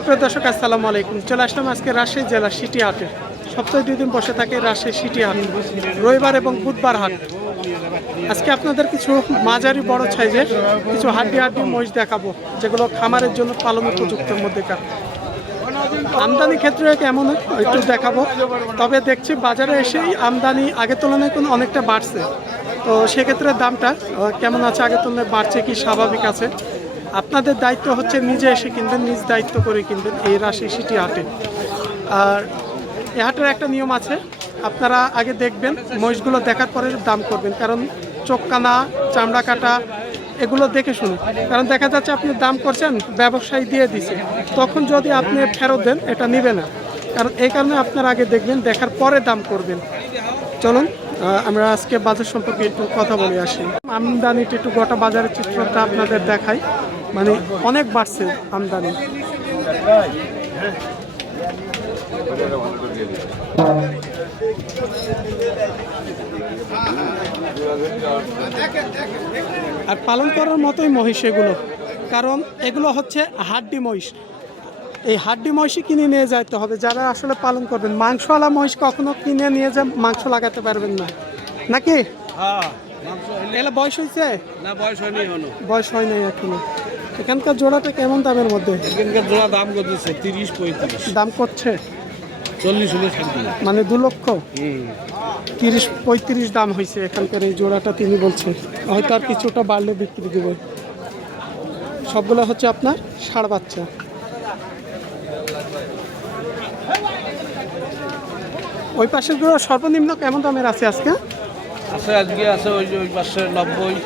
সুপ্রিয় দর্শক, আসসালামু আলাইকুম। চলে আসলাম আজকে রাজশাহী জেলা সিটি হাটে সপ্তাহে দুই দিন বসে থাকে রাজশাহী সিটি হাট। রবিবার এবং বুধবার হাট। আজকে আপনাদের কিছু মাঝারি বড় সাইজের কিছু হাড্ডি হাড্ডি মহিষ দেখাবো, যেগুলো খামারের জন্য পালন উপযুক্তের মধ্যেকার। আমদানি ক্ষেত্রে কেমন একটু দেখাবো, তবে দেখছি বাজারে এসেই আমদানি আগের তুলনায় কোনো অনেকটা বাড়ছে। তো সেক্ষেত্রে দামটা কেমন আছে আগের তুলনায়, বাড়ছে কি স্বাভাবিক আছে? আপনাদের দায়িত্ব হচ্ছে নিজে এসে কিনবেন, নিজ দায়িত্ব করে কিনবেন এই রাশি সিটি হাটে। আর এ হাটের একটা নিয়ম আছে, আপনারা আগে দেখবেন, মহিষগুলো দেখার পরে দাম করবেন। কারণ চোখ কানা চামড়া কাটা এগুলো দেখে শুনুন। কারণ দেখা যাচ্ছে আপনি দাম করছেন, ব্যবসায়ী দিয়ে দিছে। তখন যদি আপনি ফেরত দেন, এটা নেবে না। কারণ এই কারণে আপনারা আগে দেখবেন, দেখার পরে দাম করবেন। চলুন আমরা আজকে বাজার সম্পর্কে একটু কথা বলে আসি। আমদানিটা একটু গোটা বাজারের চিত্রটা আপনাদের দেখাই। মানে অনেক বাড়ছে আমদানি। আর পালন করার মতোই মহিষ এগুলো। কারণ এগুলো হচ্ছে হাড্ডি মহিষ। এই হাড্ডি মহিষই কিনে নিয়ে যাইতে হবে। যারা আসলে পালন করবেন মাংসওয়ালা মহিষ কখনো কিনে নিয়ে যা মাংস লাগাতে পারবেন না। নাকি? হ্যাঁ এগুলো বয়স হয়েছে না বয়স হয়নি বয়স হয় নাই এখনও। এখানকার জোড়াটা কেমন দামের মধ্যে? এখানকার জোড়া দাম করতেছে তিরিশ পঁয়ত্রিশ। দাম করছে চল্লিশ মানে দু লক্ষ? তিরিশ পঁয়ত্রিশ দাম হয়েছে এখানকার এই জোড়াটা তিনি বলছেন। হয়তো আর কিছুটা বাড়লে বিক্রি দেবে। সবগুলো হচ্ছে আপনার ষাড় বাচ্চা। ওই পাশেরগুলো সর্বনিম্ন কেমন দামের আছে আজকে? আছে আজকে আছে ওই ওই পাশে নব্বই।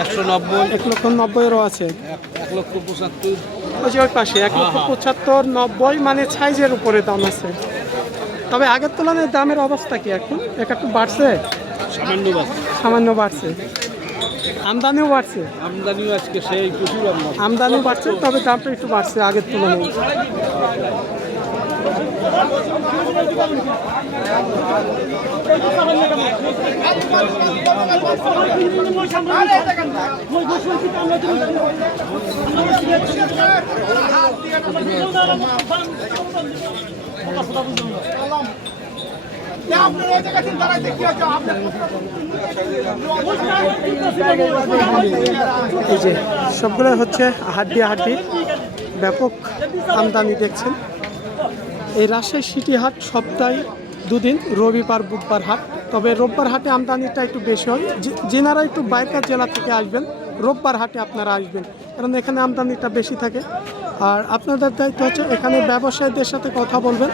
একশো নব্বই। এক লক্ষ নব্বইয়েরও আছে। এক- এক লক্ষ পঁচাত্তর। ওই যে ওই পাশে এক লক্ষ পঁচাত্তর নব্বই মানে সাইজের উপরে দাম আছে। তবে আগের তুলনায় দামের অবস্থা কি এখন? এটা একটু বাড়ছে? সামান্য বাস সামান্য বাড়ছে। আমদানিও বাড়ছে? আমদানিও আজকে সেই প্রচুর আমদানি। আমদানিও বাড়ছে তবে দামটা একটু বাড়ছে আগের তুলনায়। সবগুলো হচ্ছে হাড্ডি হাড্ডি। ব্যাপক আমদানি দেখছেন। এই রাজশাহী সিটি হাট সপ্তাহে দুদিন, রবিবার, বুধবার হাট। তবে রোববার হাটে আমদানিটা একটু বেশি হয়। যেনারা একটু বাইরের জেলা থেকে আসবেন, রোববার হাটে আপনারা আসবেন, কারণ এখানে আমদানিটা বেশি থাকে। আর আপনাদের দায়িত্ব হচ্ছে এখানে ব্যবসায়ীদের সাথে কথা বলবেন,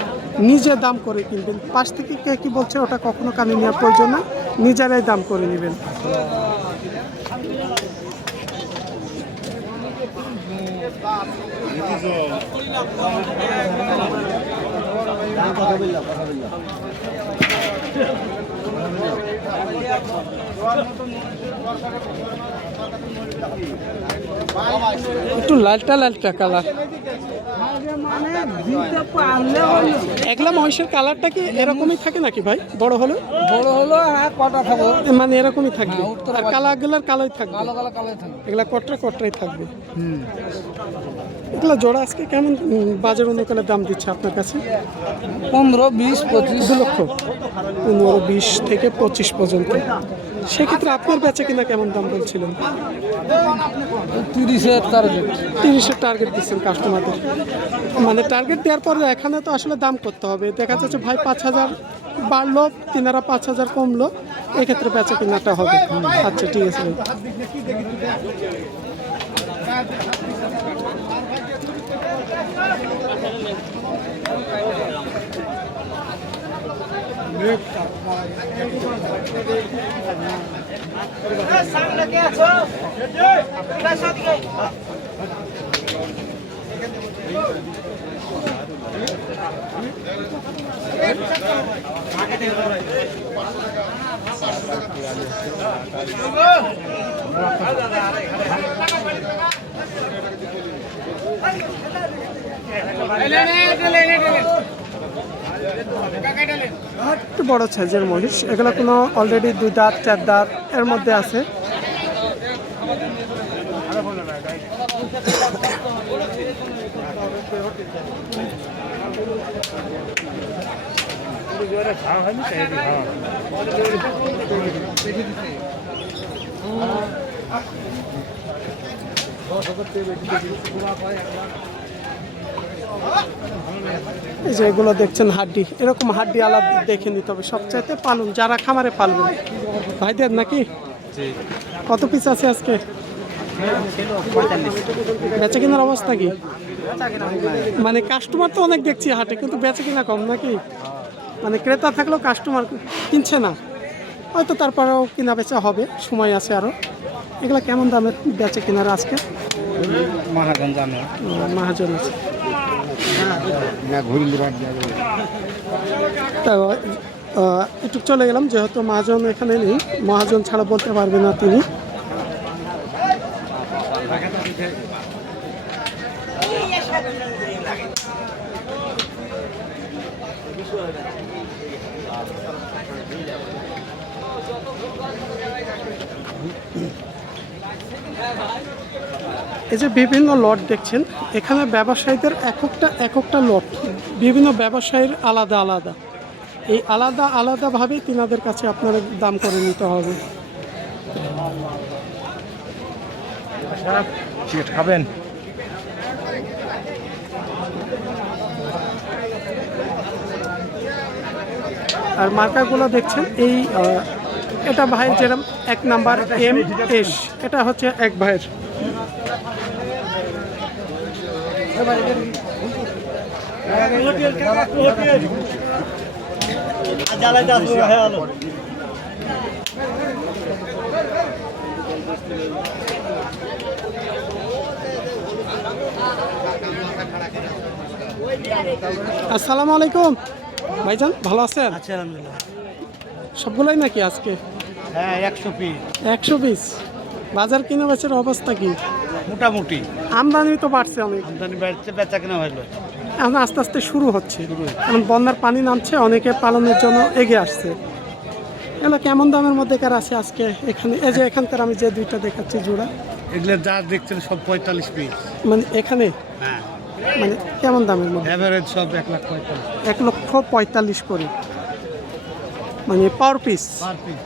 নিজে দাম করে কিনবেন। পাশ থেকে কে কী বলছে ওটা কখনো কানে নেওয়ার প্রয়োজন না নিজেরাই দাম করে নেবেন। একটু লালটা লালটা কালার। একলা মহিষের কালারটা কি এরকমই থাকে নাকি ভাই? বড় হলো? বড় হলো হ্যাঁ কটা মানে এরকমই থাকবে। আর কালারগুলোর কালোই থাকবে। কালো কালো কালো থাকবে। এগুলা কটরা কটরাই থাকবে। এগুলা জোড়া আজকে কেমন বাজার অনুকালে দাম দিচ্ছে আপনার কাছে? পনেরো বিশ পঁচিশ। লক্ষ। পনেরো বিশ থেকে পঁচিশ পর্যন্ত। সেক্ষেত্রে আপনার বেচা কিনা কেমন দাম বলছিলেন তিরিশের টার্গেট তিরিশের টার্গেট দিচ্ছেন কাস্টমারদের মানে টার্গেট দেওয়ার পরে এখানে তো আসলে দাম করতে হবে। দেখা যাচ্ছে ভাই পাঁচ হাজার বাড়লো তিনারা পাঁচ হাজার কমলো এক্ষেত্রে বেচা কিনাটা হবে। আচ্ছা ঠিক আছে। ভাই একটু বড় সাইজের মহিষ। এগুলো কোনো অলরেডি দুই দাঁত চার দাঁত এর মধ্যে আছে। এই যে এগুলো দেখছেন হাড্ডি। এরকম হাড্ডি আলাদা দেখে নিতে হবে সবচাইতে পালুন যারা খামারে পালবেন। ভাইদের নাকি? কত পিস আছে আজকে? বেচা কেনার অবস্থা কি? মানে কাস্টমার তো অনেক দেখছি হাটে কিন্তু বেচা কিনা কম নাকি? মানে ক্রেতা থাকলেও কাস্টমার কিনছে না। হয়তো তারপরেও কিনা বেচা হবে সময় আছে আরও এগুলো কেমন দামের বেচে কেনার আজকে? মহাজন জানো। মহাজন আছে। তা একটু চলে গেলাম যেহেতু মহাজন এখানে নেই মহাজন ছাড়া বলতে পারবে না তিনি। এই যে বিভিন্ন লট দেখছেন এখানে ব্যবসায়ীদের এককটা এককটা লট বিভিন্ন ব্যবসায়ীর আলাদা আলাদা। এই আলাদা আলাদাভাবেই তিনাদের কাছে আপনার দাম করে নিতে হবে। খাবেন আর মার্কাগুলো দেখছেন এই এটা ভাইয়ের যেরকম এক নাম্বার এম এস এটা হচ্ছে এক ভাইয়ের। আসসালামু আলাইকুম। ভাইজান ভালো আছেন? আছে আলহামদুলিল্লাহ। সবগুলোই নাকি আজকে? হ্যাঁ একশো পিস একশো পিস বাজার কিনা বেচার অবস্থা কি? মোটামুটি। আমদানি তো বাড়ছে অনেক। আমদানি বাড়িতে বেচা কেনা হইল এখন আস্তে আস্তে শুরু হচ্ছে। এখন বন্যার পানি নামছে অনেকে পালনের জন্য এগিয়ে আসছে। এগুলো কেমন দামের মধ্যে কার আছে আজকে এখানে? এই যে এখানকার আমি যে দুইটা দেখাচ্ছি জোড়া। এগুলো যা দেখছেন সব পঁয়তাল্লিশ পিস মানে এখানে? হ্যাঁ। মানে কেমন দামের মধ্যে? অ্যাভারেজ সব এক লাখ পঁয়তাল্লিশ। এক লক্ষ পঁয়তাল্লিশ করে। মানে পার পিস পার পিস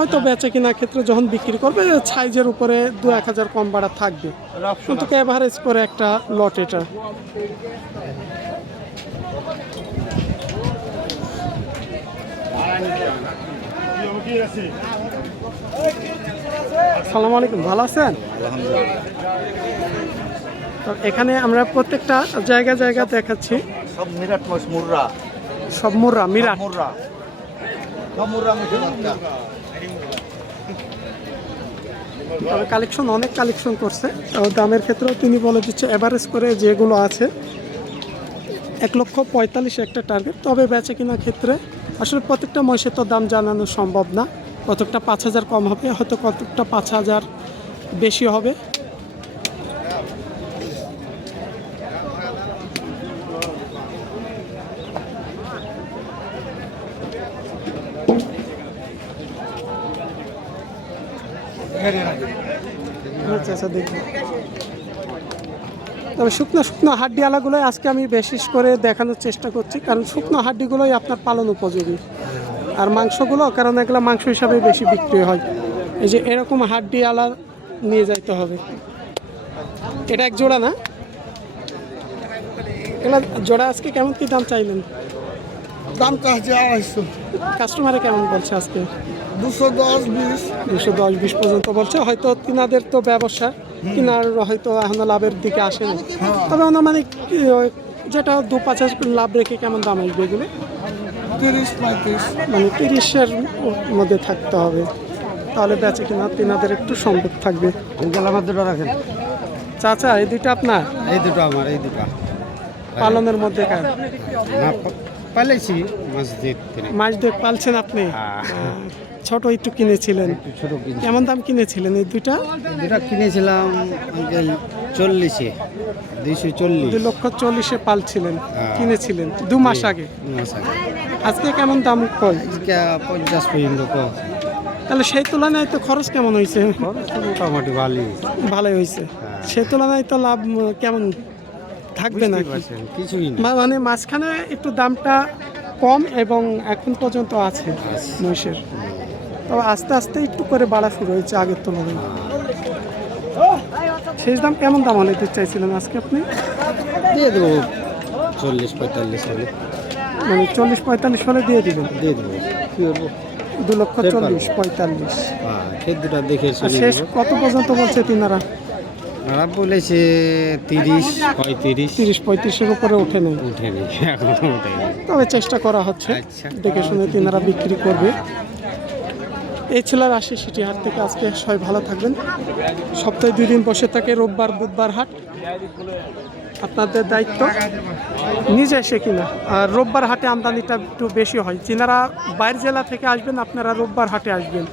হয়তো বেচা কিনা ক্ষেত্রে যখন বিক্রি করবে সাইজের উপরে দু এক হাজার কম বাড়া থাকবে। কিন্তু অ্যাভারেজ করে একটা লট এটা। সালাম আলাইকুম ভালো আছেন? তো এখানে আমরা প্রত্যেকটা জায়গা জায়গা দেখাচ্ছি। সব মিরাট মুররা। সব মুর্রা মিরাট। মুররা। সব মুররা। তবে কালেকশন অনেক কালেকশন করছে। দামের ক্ষেত্রেও তিনি বলে দিচ্ছে অ্যাভারেজ করে যেগুলো আছে, এক লক্ষ পঁয়তাল্লিশ একটা টার্গেট তবে বেচে কিনা ক্ষেত্রে আসলে প্রত্যেকটা মহিষের তো দাম জানানো সম্ভব না। কতকটা পাঁচ হাজার কম হবে, হয়তো কতকটা পাঁচ হাজার বেশি হবে। আচ্ছা আচ্ছা তবে শুকনো শুকনো হাড্ডি আলাগুলোই আজকে আমি বিশেষ করে দেখানোর চেষ্টা করছি কারণ শুকনো হাড্ডিগুলোই আপনার পালন উপযোগী। আর মাংসগুলো কারণ এগুলো মাংস হিসাবে বেশি বিক্রি হয়। এই যে এরকম হাড্ডি আলা নিয়ে যাইতে হবে। এটা এক জোড়া না? এগুলা জোড়া আজকে কেমন কি দাম চাইলেন? দাম কাস্টমারে কেমন বলছে আজকে? দুশো দশ বিশ। দুশো দশ বিশ পর্যন্ত বলছে। হয়তো তিনাদের তো ব্যবসা। কিনার হয়তো এখনও লাভের দিকে আসেনি। তবে মানে যেটা দু পাঁচ হাজার লাভ রেখে কেমন দাম আসবে এগুলো? তিরিশ পঁয়ত্রিশ। মানে তিরিশের মধ্যে থাকতে হবে। তাহলে বেচে কিনা তিনাদের একটু সম্ভব থাকবে। দুটো রাখেন। চাচা এই দুইটা আপনার? এই দুটো আমার এই দুটো। পালনের মধ্যে কার? না পাইলেছি মসজিদ মাছ দিয়ে পালছেন আপনি? হ্যাঁ। ছোট একটু কিনেছিলেন। ছোট কেমন দাম কিনেছিলেন এই দুইটা? দুটা কিনেছিলাম চল্লিশে দুইশো চল্লিশ। দুই লক্ষ চল্লিশে পালছিলেন হ্যাঁ। কিনেছিলেন দু মাস আগে। আজকে কেমন দাম কয় পঞ্চাশ পর্যন্ত কম তাহলে সেই তুলনায় তো খরচ কেমন হয়েছে মোটামুটি ভালোই ভালোই হয়েছে হ্যাঁ। সেই তুলনায় তো লাভ কেমন? থাকবে না। কিছুই মানে মাঝখানে একটু দামটা কম এবং এখন পর্যন্ত আছে। মহিষের। তবে আস্তে আস্তে একটু করে বাড়া শুরু হয়েছে আগের তুলনায়। শেষ দাম কেমন দাম হলে দিতে চাইছিলেন আজকে আপনি? দিয়ে দেবো চল্লিশ পঁয়তাল্লিশ হলে। মানে চল্লিশ পঁয়তাল্লিশ হলে দিয়ে দিবেন? দিয়ে দেবো। কি করব দু লক্ষ চল্লিশ পঁয়তাল্লিশ। হ্যাঁ দুটা দেখে শেষ কত পর্যন্ত বলছে তিনারা? ওরা বলেছে তিরিশ পঁয়ত্রিশ। তিরিশ পঁয়ত্রিশের উপরে ওঠে নেই। উঠেনি এখনও তবে চেষ্টা করা হচ্ছে। আচ্ছা। দেখে শুনে তিনারা বিক্রি করবে। এই ছিল রাশি সিটি হাট থেকে আজকে। সবাই ভালো থাকবেন। সপ্তাহে দুই দিন বসে থাকে রোববার বুধবার হাট। আপনাদের দায়িত্ব নিজে এসে কিনা। আর রোববার হাটে আমদানিটা একটু বেশি হয়। যিনারা বাইরের জেলা থেকে আসবেন আপনারা রোববার হাটে আসবেন।